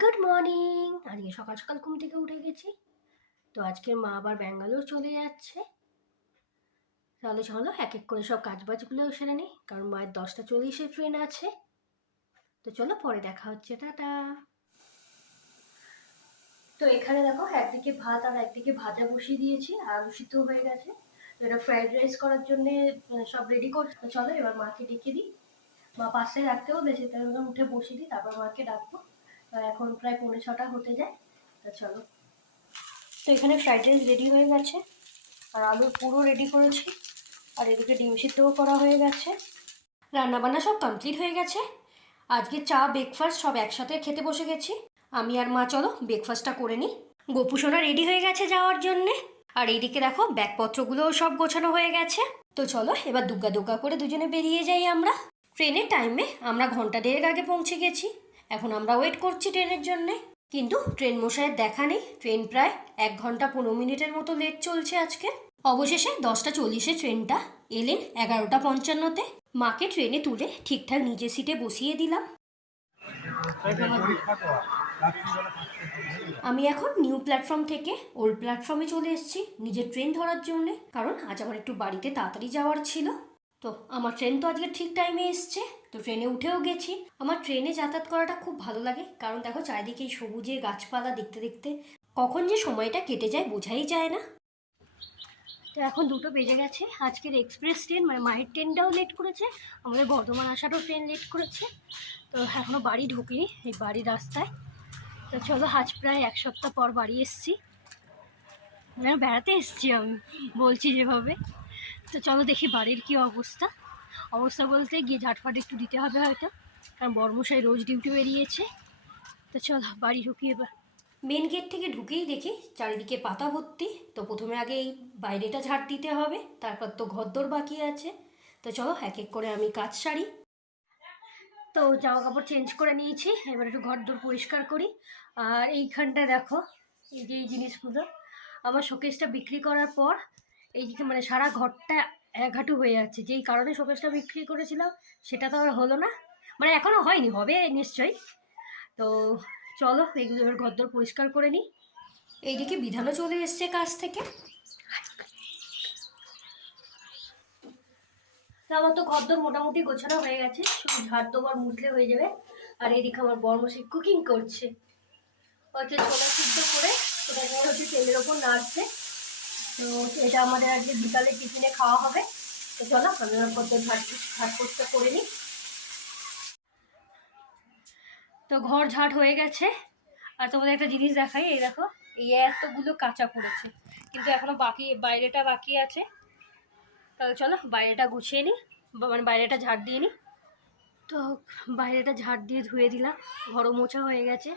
Good morning আজকে সকাল সকাল ঘুম থেকে উঠে গেছি। তো আজকের মা আবার ব্যাঙ্গালোর চলে যাচ্ছে। তাহলে চলো এক এক করে সব কাজ কাজবাজগুলো সেরে নিই কারণ মায়ের দশটা চল্লিশে ট্রেন আছে। তো চলো, পরে দেখা হচ্ছে, টাটা। তো এখানে দেখো, একদিকে ভাত আর একদিকে ভাজা বসিয়ে দিয়েছি, আলু সিদ্ধ হয়ে গেছে। তো এটা ফ্রাইড রাইস করার জন্য সব রেডি করছে। তো চলো, এবার মাকে ডেকে দিই। মা পাশে রাখতেও তাই উঠে বসিয়ে দিই, তারপর মাকে ডাকবো। এখন প্রায় পৌনে ছটা হতে যায়। তা চলো। তো এখানে ফ্রাইড রাইস রেডি হয়ে গেছে। আর আলু পুরো রেডি করেছি। আর এদিকে ডিম সিদ্ধও করা হয়ে গেছে। রান্নাবান্না সব কমপ্লিট হয়ে গেছে। আজকে চা ব্রেকফাস্ট সব একসাথে খেতে বসে গেছি। আমি আর মা, চলো ব্রেকফাস্টটা করে নিই। গোপুসোনা রেডি হয়ে গেছে যাওয়ার জন্যে। আর এইদিকে দেখো, ব্যাগপত্রগুলোও সব গোছানো হয়ে গেছে। তো চলো, এবার দুগ্গা দুগ্গা করে দুজনে বেরিয়ে যাই আমরা। ট্রেনের টাইমে আমরা ঘণ্টা দেড়েক আগে পৌঁছে গেছি। এখন আমরা ওয়েট করছি ট্রেনের জন্যে। কিন্তু ট্রেন মশাইয়ের দেখা নেই। ট্রেন প্রায় এক ঘণ্টা পনেরো মিনিটের মতো লেট চলছে আজকে। অবশেষে দশটা চল্লিশে ট্রেনটা এলেন এগারোটা পঞ্চান্নতে। মাকে ট্রেনে তুলে ঠিকঠাক নিজের সিটে বসিয়ে দিলাম। আমি এখন নিউ প্ল্যাটফর্ম থেকে ওল্ড প্ল্যাটফর্মে চলে এসেছি। নিজের ট্রেন ধরার জন্যে। কারণ আজ আমার একটু বাড়িতে তাড়াতাড়ি যাওয়ার ছিল। তো আমার ট্রেন তো আজকে ঠিক টাইমে এসছে, তো ট্রেনে উঠেও গেছি। আমার ট্রেনে যাতায়াত করাটা খুব ভালো লাগে, কারণ দেখো চারিদিকে সবুজে গাছপালা দেখতে দেখতে কখন যে সময়টা কেটে যায় বোঝাই যায় না। তো এখন দুটো বেজে গেছে, আজকের এক্সপ্রেস ট্রেন মানে মায়ের ট্রেনটাও লেট করেছে, আমাদের বর্ধমান আসারও ট্রেন লেট করেছে। তো এখনও বাড়ি ঢুকিনি এই বাড়ির রাস্তায়। তো চলো আজ প্রায় এক সপ্তাহ পর বাড়ি এসছি। বেড়াতে এসছি আমি, বলছি যেভাবে। তো চলো দেখি বাড়ির কি অবস্থা। অবস্থা বলতে গিয়ে ঝাটফাট একটু দিতে হবে হয়তো। কারণ বর্মশাই রোজ ডিউটি বেরিয়েছে। তো চলো বাড়ি ঢুকি এবার। মেন গেট থেকে ঢুকেই দেখি চারিদিকে পাতা ভর্তি। তো প্রথমে আগে এই বাইরেটা ঝাড় দিতে হবে তারপর তো ঘরদোর বাকি আছে। তো চলো এক এক করে আমি কাজ সারি। তো জামা কাপড় চেঞ্জ করে নিয়েছি এবার একটু ঘরদোর পরিষ্কার করি। আর এইখানটা দেখো এই যে এই জিনিসগুলো। আমার শোকেসটা বিক্রি করার পর এইদিকে মানে সারা ঘরটা এক হাঁটু হয়ে যাচ্ছে। যেই কারণে শোকেসটা বিক্রি করেছিলাম, সেটা তো আর হলো না। মানে এখনও হয়নি, হবে নিশ্চয়ই। তো চলো, এগুলো এবার ঘরদোর পরিষ্কার করে নিই। এইদিকে বিধানও চলে এসছে কাজ থেকে। আমার তো ঘরদোর মোটামুটি গোছানো হয়ে গেছে। শুধু ঝাড় দেওয়ার মুছলে হয়ে যাবে। আর এদিকে আমার বর্মশি কুকিং করছে। হচ্ছে ছোলা সিদ্ধ করে ওটাকে হচ্ছে তেলের ওপর নাড়ছে। তো এটা আমাদের আজকে বিকালে টিফিনে খাওয়া হবে। তো চলো, আমি ওর করতে ঝাট ঝাট পোস্টটা করে নিই। তো ঘর ঝাট হয়ে গেছে। আর তোমাদের একটা জিনিস দেখাই, এই দেখো, এই এতগুলো কাঁচা পড়েছে। কিন্তু এখনও বাকি, বাইরেটা বাকি আছে। তাহলে চলো, বাইরেটা গুছিয়ে নিই মানে বাইরেটা ঝাড় দিয়ে নিই। তো বাইরেটা ঝাড় দিয়ে ধুয়ে দিলাম, ঘরও মোছা হয়ে গেছে।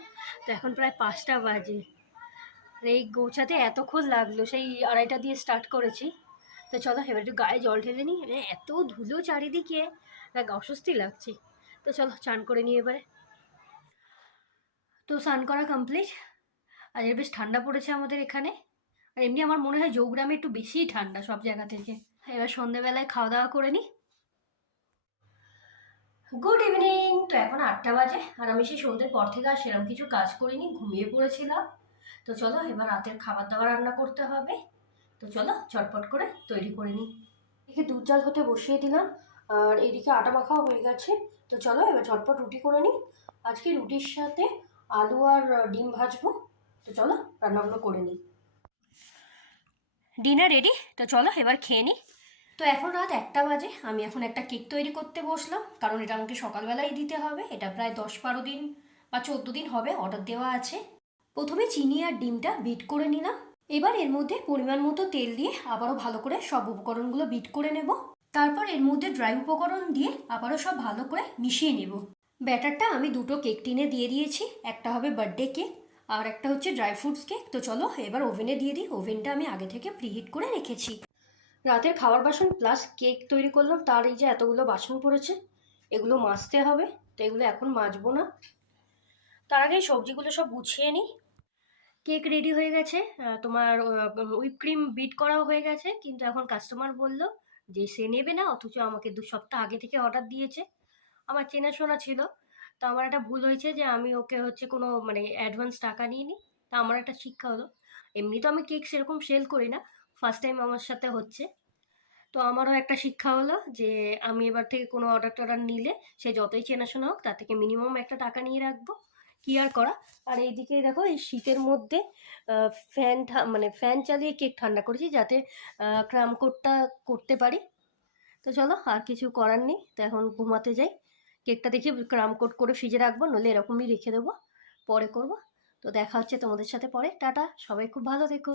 তো এখন প্রায় পাঁচটা বাজে। এই গোছাতে এতক্ষণ লাগল, সেই আড়াইটা দিয়ে স্টার্ট করেছি। তো চলো এবার একটু গায়ে জল ঢেলে নিই মানে এত ধুলো চারিদিকে না অস্বস্তি লাগছে। তো চলো চান করে নিই এবারে। তো স্নান করা কমপ্লিট আর এর বেশ ঠান্ডা পড়েছে আমাদের এখানে। আর এমনি আমার মনে হয় জৌগ্রামে একটু বেশিই ঠান্ডা সব জায়গা থেকে। এবার সন্ধেবেলায় খাওয়া দাওয়া করে নিই। গুড ইভিনিং তো এখন আটটা বাজে, আর আমি সেই সন্ধ্যের পর থেকে আর সেরকম কিছু কাজ করিনি, ঘুমিয়ে পড়েছিলাম। তো চলো এবার রাতের খাবার দাবার রান্না করতে হবে। তো চলো চটপট করে তৈরি করে নিই। এদিকে দুধ জাল হতে বসিয়ে দিলাম আর এদিকে আটা মাখাও হয়ে গেছে। তো চলো এবার ঝটপট রুটি করে নিই। আজকে রুটির সাথে আলু আর ডিম ভাজবো। তো চলো রান্নাগুলো করে নিই। Dinner ready? তো চলো এবার খেয়ে নিই। তো এখন রাত একটা বাজে আমি এখন একটা কেক তৈরি করতে বসলাম। কারণ এটা আমাকে সকালবেলাই দিতে হবে। এটা প্রায় দশ বারো দিন বা চোদ্দ দিন হবে অর্ডার দেওয়া আছে। প্রথমে চিনি আর ডিমটা বিট করে নিলাম। এবার এর মধ্যে পরিমাণ মতো তেল দিয়ে আবারও ভালো করে সব উপকরণগুলো বিট করে নেব। তারপর এর মধ্যে ড্রাই উপকরণ দিয়ে আবারও সব ভালো করে মিশিয়ে নেব। ব্যাটারটা আমি দুটো কেক টিনে দিয়ে দিয়েছি, একটা হবে বার্থডে কেক আর একটা হচ্ছে ড্রাই ফ্রুটস কেক। তো চলো এবার ওভেনে দিয়ে দিই, ওভেনটা আমি আগে থেকে প্রিহিট করে রেখেছি। রাতের খাওয়ার বাসন প্লাস কেক তৈরি করলাম, তার এই যে এতগুলো বাসন পড়েছে, এগুলো মাজতে হবে। তো এগুলো এখন মাজবো না। তার আগে সবজিগুলো সব গুছিয়ে নিই। কেক রেডি হয়ে গেছে। তোমার হুইপ ক্রিম বিট করাও হয়ে গেছে। কিন্তু এখন কাস্টমার বলল যে সে নেবে না, অথচ আমাকে দু সপ্তাহ আগে থেকে অর্ডার দিয়েছে। আমার চেনাশোনা ছিল। তো আমার একটা ভুল হয়েছে যে আমি ওকে হচ্ছে কোনো মানে অ্যাডভান্স টাকা নিয়ে নিই তা আমার একটা শিক্ষা হলো। এমনি তো আমি কেক সেরকম সেল করি না। ফার্স্ট টাইম আমার সাথে হচ্ছে। তো আমারও একটা শিক্ষা হলো যে আমি এবার থেকে কোনো অর্ডার টর্ডার নিলে সে যতই চেনাশোনা হোক, তার থেকে মিনিমাম একটা টাকা নিয়ে রাখব। কি আর করা। আর এইদিকে দেখো, এই শীতের মধ্যে ফ্যান মানে ফ্যান চালিয়ে কেক ঠান্ডা করেছি যাতে ক্রাম কোটটা করতে পারি। তো চলো, আর কিছু করার নেই। তো এখন ঘুমাতে যাই। কেকটা দেখি ক্রাম কোট করে ফ্রিজে রাখব, নইলে এরকমই রেখে দেবো। পরে করব। তো দেখা হচ্ছে তোমাদের সাথে পরে। টাটা! সবাই খুব ভালো থেকো।